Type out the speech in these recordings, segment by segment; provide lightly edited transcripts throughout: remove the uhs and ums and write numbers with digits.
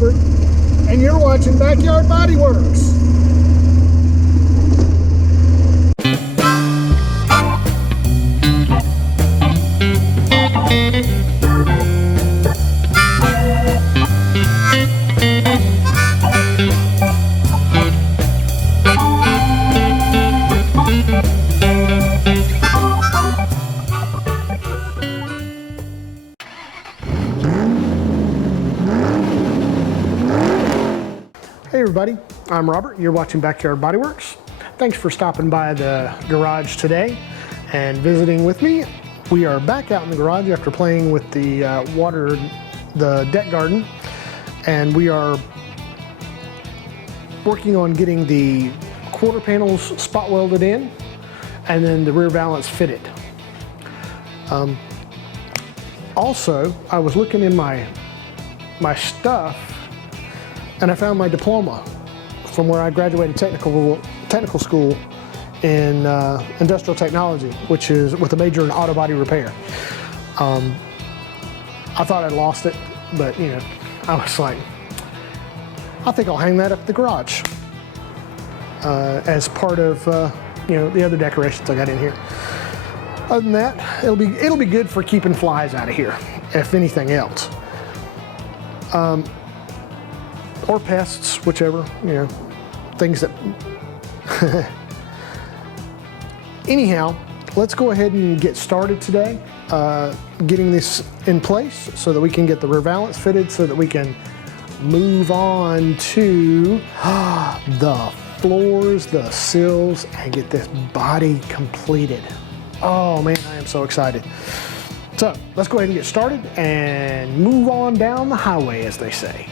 Robert, and you're watching Backyard Bodyworks. Hey everybody, I'm Robert. You're watching Backyard Bodyworks. Thanks for stopping by the garage today and visiting with me. We are back out in the garage after playing with the the deck garden, and we are working on getting the quarter panels spot welded in and then the rear valance fitted. Also, I was looking in my stuff, and I found my diploma from where I graduated technical school in industrial technology, which is with a major in auto body repair. I thought I'd lost it, but you know, I was like, I think I'll hang that up in the garage as part of you know, the other decorations I got in here. Other than that, it'll be good for keeping flies out of here, if anything else. Or pests, whichever, you know, things that... Anyhow, let's go ahead and get started today, getting this in place so that we can get the rear valance fitted so that we can move on to the floors, the sills, and get this body completed. Oh man, I am so excited. So let's go ahead and get started and move on down the highway, as they say.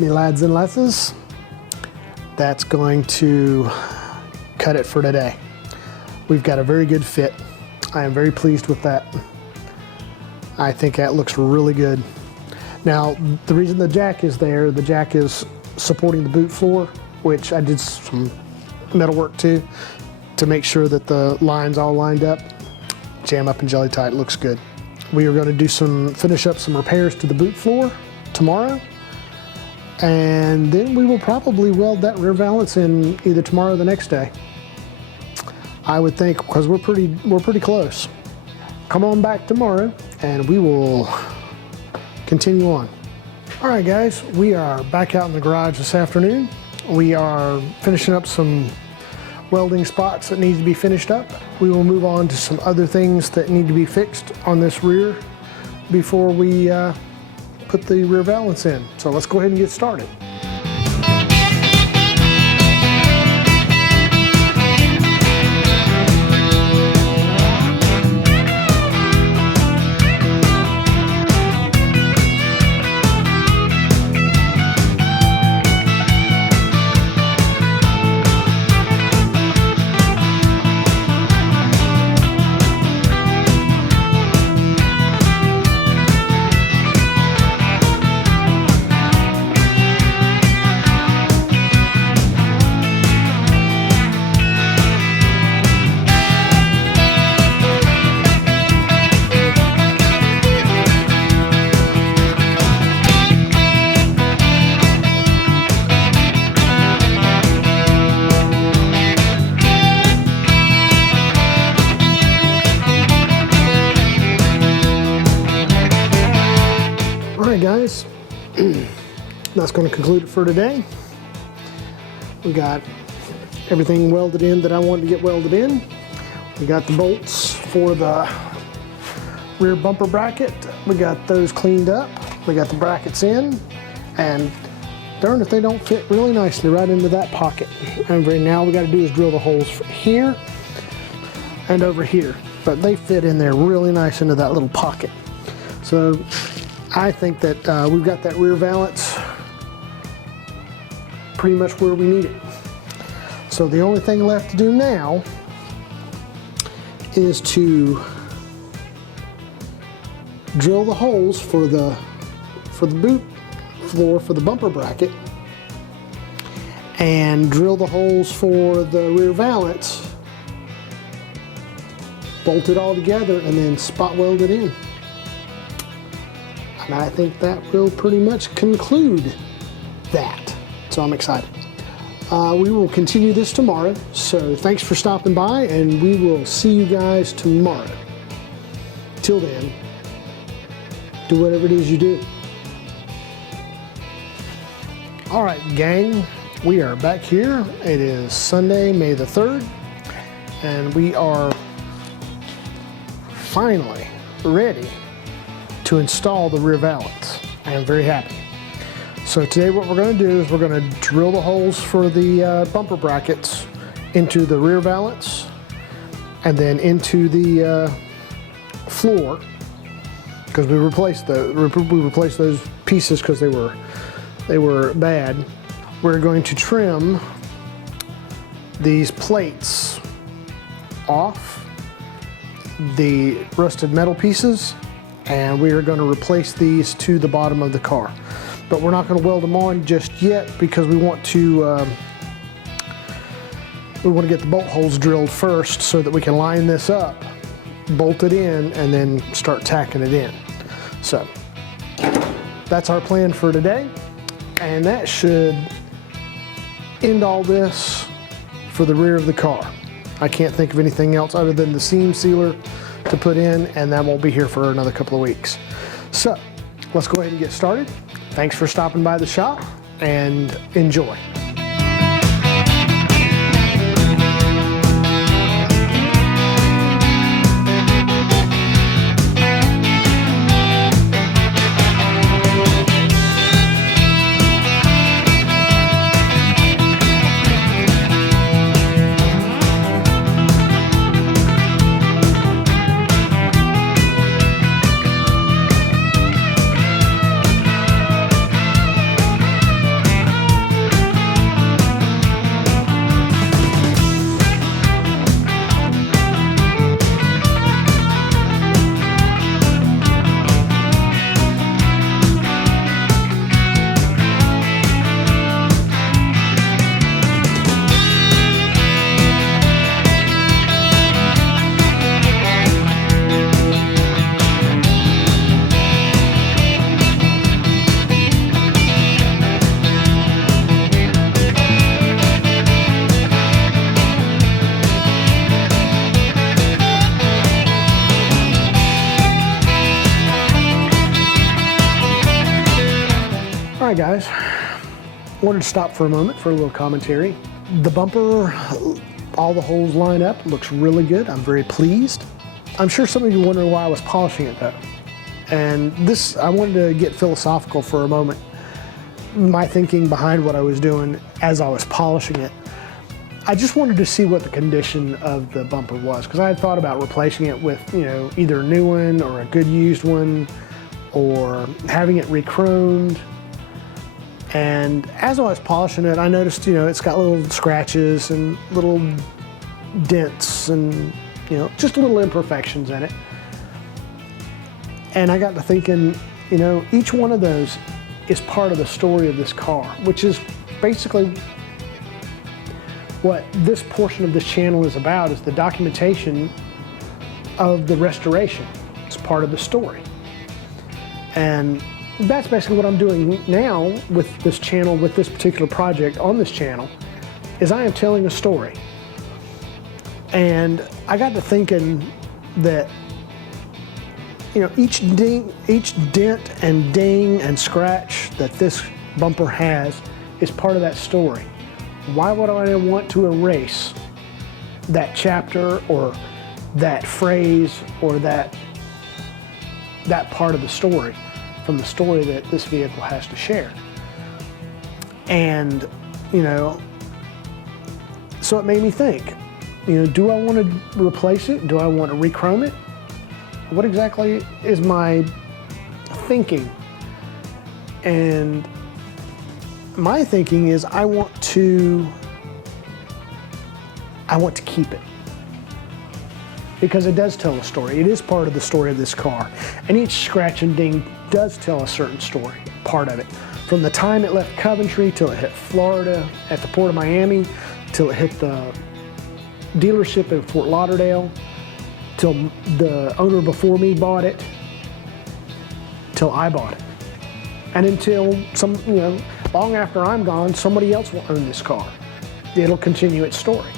Me lads and lasses, that's going to cut it for today. We've got a very good fit. I am very pleased with that. I think that looks really good. Now, the reason the jack is there, the jack is supporting the boot floor, which I did some metal work to make sure that the lines all lined up. Jam up and jelly tight, looks good. We are going to finish up some repairs to the boot floor tomorrow. And then we will probably weld that rear valance in either tomorrow or the next day. I would think, because we're pretty close. Come on back tomorrow and we will continue on. All right guys, we are back out in the garage this afternoon. We are finishing up some welding spots that need to be finished up. We will move on to some other things that need to be fixed on this rear before we put the rear valance in. So let's go ahead and get started. that's going to conclude it for today. We got everything welded in that I wanted to get welded in. We got the bolts for the rear bumper bracket. We got those cleaned up. We got the brackets in, and darn if they don't fit really nicely right into that pocket. And right now we got to do is drill the holes here and over here, but they fit in there really nice into that little pocket. So I think that we've got that rear valance pretty much where we need it. So the only thing left to do now is to drill the holes for the boot floor for the bumper bracket, and drill the holes for the rear valance, bolt it all together, and then spot weld it in. And I think that will pretty much conclude that. So I'm excited. We will continue this tomorrow. So thanks for stopping by, and we will see you guys tomorrow. Till then, do whatever it is you do. All right, gang, we are back here. It is Sunday, May the 3rd, and we are finally ready to install the rear valance. I am very happy. So today what we're going to do is we're going to drill the holes for the bumper brackets into the rear valance, and then into the floor, because we replaced those pieces because they were bad. We're going to trim these plates off the rusted metal pieces, and we are going to replace these to the bottom of the car. But we're not going to weld them on just yet because we want to get the bolt holes drilled first so that we can line this up, bolt it in, and then start tacking it in. So that's our plan for today, and that should end all this for the rear of the car. I can't think of anything else other than the seam sealer to put in, and that won't be here for another couple of weeks. So let's go ahead and get started. Thanks for stopping by the shop, and enjoy. Alright guys, wanted to stop for a moment for a little commentary. The bumper, all the holes line up, looks really good. I'm very pleased. I'm sure some of you wondering why I was polishing it though. And this, I wanted to get philosophical for a moment. My thinking behind what I was doing as I was polishing it. I just wanted to see what the condition of the bumper was, because I had thought about replacing it with, you know, either a new one or a good used one, or having it re-chromed. And as I was polishing it, I noticed, you know, it's got little scratches and little dents and, you know, just little imperfections in it. And I got to thinking, you know, each one of those is part of the story of this car, which is basically what this portion of this channel is about, is the documentation of the restoration. It's part of the story. And that's basically what I'm doing now with this channel, with this particular project on this channel, is I am telling a story. And I got to thinking that you know, each dent and ding and scratch that this bumper has is part of that story. Why would I want to erase that chapter or that phrase or that part of the story from the story that this vehicle has to share? And, you know, so it made me think, you know, do I want to replace it? Do I want to rechrome it? What exactly is my thinking? And my thinking is I want to keep it, because it does tell a story. It is part of the story of this car. And each scratch and ding does tell a certain story, part of it. From the time it left Coventry till it hit Florida at the Port of Miami, till it hit the dealership in Fort Lauderdale, till the owner before me bought it, till I bought it. And until long after I'm gone, somebody else will own this car. It'll continue its story.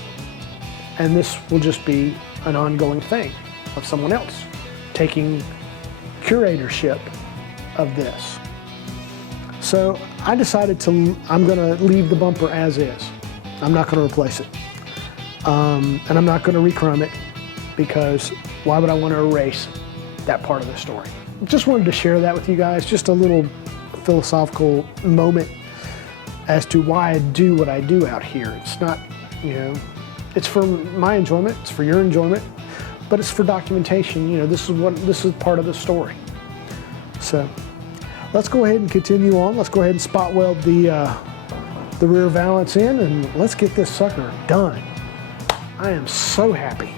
And this will just be an ongoing thing of someone else taking curatorship of this. So I decided I'm gonna leave the bumper as is. I'm not gonna replace it. And I'm not gonna rechrome it, because why would I want to erase that part of the story? Just wanted to share that with you guys, just a little philosophical moment as to why I do what I do out here. It's not, you know, it's for my enjoyment, it's for your enjoyment, but it's for documentation. You know, this is part of the story. So let's go ahead and continue on. Let's go ahead and spot weld the rear valance in, and let's get this sucker done. I am so happy.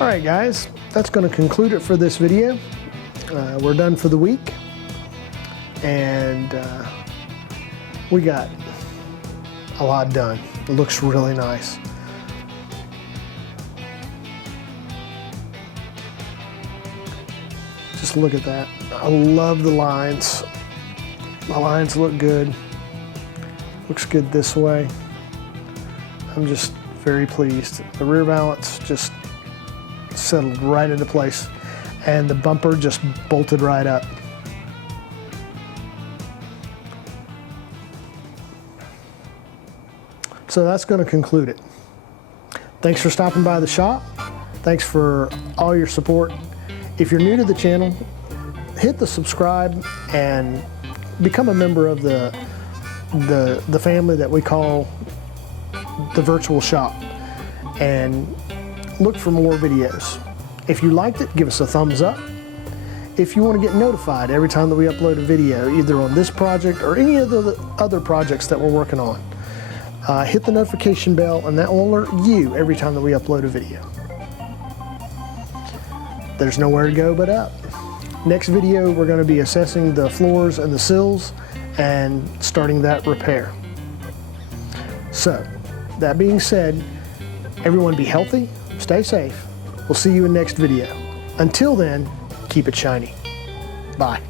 Alright guys, that's going to conclude it for this video. We're done for the week, and we got a lot done. It looks really nice. Just look at that. I love the lines. The lines look good. Looks good this way. I'm just very pleased. The rear valance just settled right into place, and the bumper just bolted right up. So that's going to conclude it. Thanks for stopping by the shop. Thanks for all your support. If you're new to the channel, hit the subscribe and become a member of the family that we call the virtual shop, and look for more videos. If you liked it, give us a thumbs up. If you want to get notified every time that we upload a video, either on this project or any of the other projects that we're working on, hit the notification bell, and that will alert you every time that we upload a video. There's nowhere to go but up. Next video, we're going to be assessing the floors and the sills and starting that repair. So, that being said, everyone be healthy, stay safe. We'll see you in next video. Until then, keep it shiny. Bye.